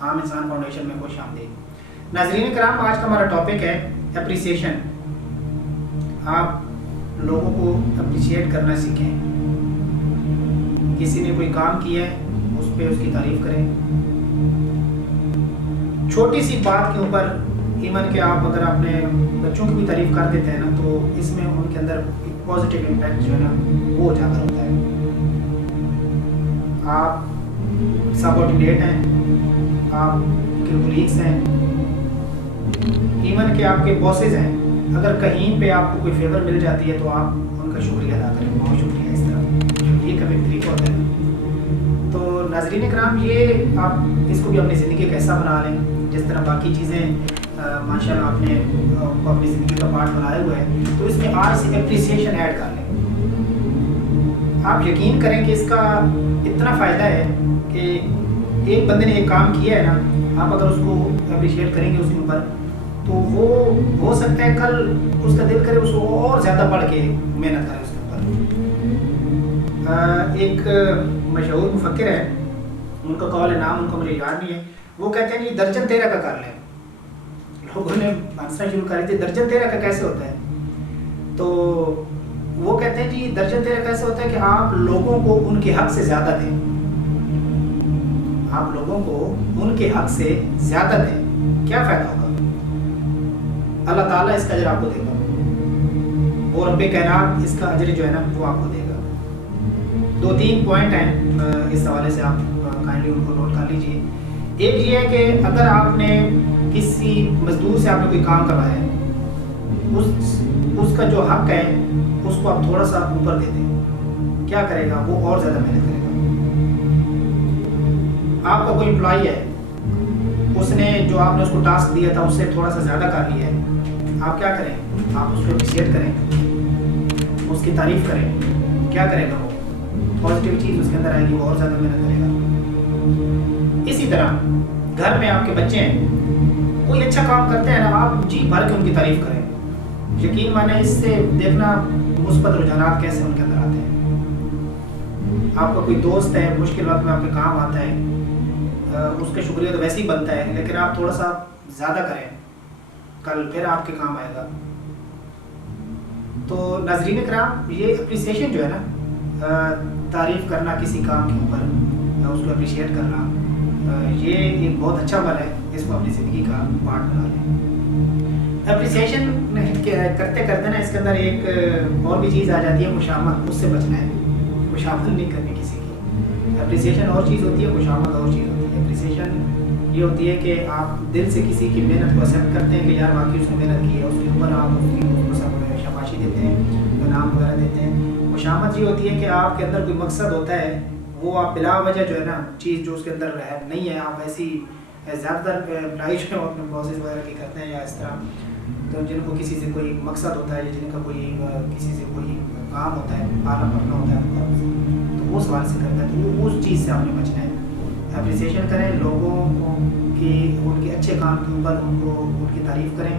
عام انسان فاؤنڈیشن میں خوش آمدید۔ ناظرین کرام، آج کا ہمارا ٹاپک ہے اپریسیشن۔ آپ لوگوں کو اپریشیٹ کرنا سیکھیں۔ کسی نے کوئی کام کیا ہے اس پہ اس کی تعریف کریں۔ چھوٹی سی بات کے اوپر ایون کہ آپ اگر اپنے بچوں کی بھی تعریف کر دیتے ہیں نا، تو اس میں ان کے اندر ایک پازیٹیو امپیکٹ جو ہے نا وہ اجاگر ہوتا ہے۔ آپ سبارڈینیٹ ہیں، آپ کے کولیگس ہیں، ایون کہ آپ کے باسز ہیں، اگر کہیں پہ آپ کو کوئی فیور مل جاتی ہے تو آپ ان کا شکریہ ادا کریں، بہت شکریہ، اس طرح یہ کبھی طریقہ ہوتا ہے۔ تو ناظرین کرام، یہ آپ اس کو بھی اپنی زندگی کا حصہ بنا لیں، جس طرح باقی چیزیں ماشاء اللہ آپ نے اپنی زندگی کا پارٹ بنایا ہوا ہے، تو اس میں آج سے اپریسیشن ایڈ کر لیں۔ آپ یقین کریں کہ اس کا اتنا فائدہ ہے کہ ایک بندے نے ایک کام کیا ہے نا، آپ اگر اس کو اپریشیٹ کریں گے اس کے اوپر، تو وہ ہو سکتا ہے کل اس کا دل کرے اس کو اور زیادہ پڑھ کے محنت کرے اس کے اوپر۔ ایک مشہور مفکر ہے، ان کا قول ہے، نام ان کو مجھے یاد نہیں ہے، وہ کہتے ہیں کہ درجن 13 کا کر لیں۔ لوگوں نے ہنسنا شروع کر دی، درجن 13 کا کیسے ہوتا ہے؟ تو وہ کہتے ہیں جی درجن 13 کیسے ہوتا ہے کہ آپ لوگوں کو ان کے حق سے زیادہ دیں، آپ لوگوں کو ان کے حق سے زیادہ دیں، کیا فائدہ ہوگا؟ اللہ تعالیٰ اس کا اجر آپ کو دے گا، اور رب کائنات اس کا اجر جو ہے نا وہ آپ کو دے گا۔ 2-3 پوائنٹ ہیں اس حوالے سے، آپ کائنڈلی ان کو نوٹ کر لیجیے۔ ایک یہ ہے کہ اگر آپ نے کسی مزدور سے آپ نے کوئی کام کروایا ہے، اس کا جو حق ہے اس کو آپ تھوڑا سا اوپر دے دیں، کیا کرے گا؟ وہ اور زیادہ محنت کرے گا۔ آپ کا کوئی امپلائی ہے، اس نے جو آپ نے اس کو ٹاسک دیا تھا اس سے تھوڑا سا زیادہ کر لیا ہے، آپ کیا کریں؟ آپ اس کو اپریشیٹ کریں، اس کی تعریف کریں، کیا کرے گا؟ وہ پازیٹیو چیز اس کے اندر آئے گی، وہ اور زیادہ محنت کرے گا۔ اسی طرح گھر میں آپ کے بچے ہیں، کوئی اچھا کام کرتے ہیں نا، آپ جی بھر کے ان کی تعریف کریں، یقین مانے اس سے دیکھنا مثبت رجحانات کیسے ان کے اندر آتے ہیں۔ آپ کا کوئی دوست ہے، مشکل وقت میں آپ کے کام آتا ہے، اس کا شکریہ تو ویسے ہی بنتا ہے، لیکن آپ تھوڑا سا زیادہ کریں، کل پھر آپ کے کام آئے گا۔ تو ناظرین کرام، یہ اپریسیشن جو ہے نا، تعریف کرنا کسی کام کے اوپر، اس کو اپریشیٹ کرنا، یہ ایک بہت اچھا عمل ہے، اس کو اپنی زندگی کا پارٹ بنا لیں۔ اپریسیشن کرتے کرتے نا اس کے اندر ایک اور بھی چیز آ جاتی ہے، خوشامد، اس سے بچنا ہے، خوشامد نہیں کرنی کسی کی۔ اپریسیشن اور چیز ہوتی ہے، خوشامد اور چیز ہوتی ہے۔ اپریسیشن یہ ہوتی ہے کہ آپ دل سے کسی کی محنت کو ایکسیپٹ کرتے ہیں کہ یار واقعی اس نے محنت کی ہے، اس کے اوپر آپ اس کی شاباشی دیتے ہیں، انعام وغیرہ دیتے ہیں۔ خوشامد یہ ہوتی ہے کہ آپ کے اندر کوئی مقصد ہوتا ہے، وہ آپ بلا وجہ جو ہے نا چیز جو اس کے اندر نہیں ہے، آپ ایسی زیادہ تر اپلائی جو ہے اپنے پروسیس وغیرہ کی کرتے ہیں یا اس طرح، تو جن کو کسی سے کوئی مقصد ہوتا ہے یا جن کا کوئی کسی سے کوئی کام ہوتا ہے، پالا پڑنا ہوتا ہے، تو وہ سوال سے کرتا ہے، تو وہ اس چیز سے آپ نے بچنا ہے۔ اپریسیشن کریں لوگوں کو کہ ان کے اچھے کام کے اوپر ان کی تعریف کریں،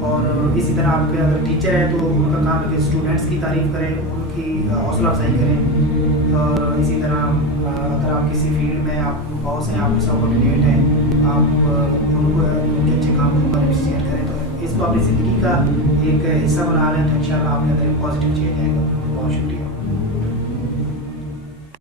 اور اسی طرح آپ کے اگر ٹیچر ہیں تو ان کا کام ہے کہ اسٹوڈنٹس کی تعریف کریں، ان کی حوصلہ افزائی کریں، اور اسی طرح اگر آپ کسی فیلڈ میں آپ باس ہیں، آپ سبارڈینیٹ ہیں، آپ ان کو ان کے اچھے کام کے اوپر اپریشیٹ کریں، تو اس کو اپنی زندگی کا ایک حصہ بنا لیں، تو انشاءاللہ آپ کے اندر ایک پازیٹیو چینج آئے گا۔ بہت شکریہ۔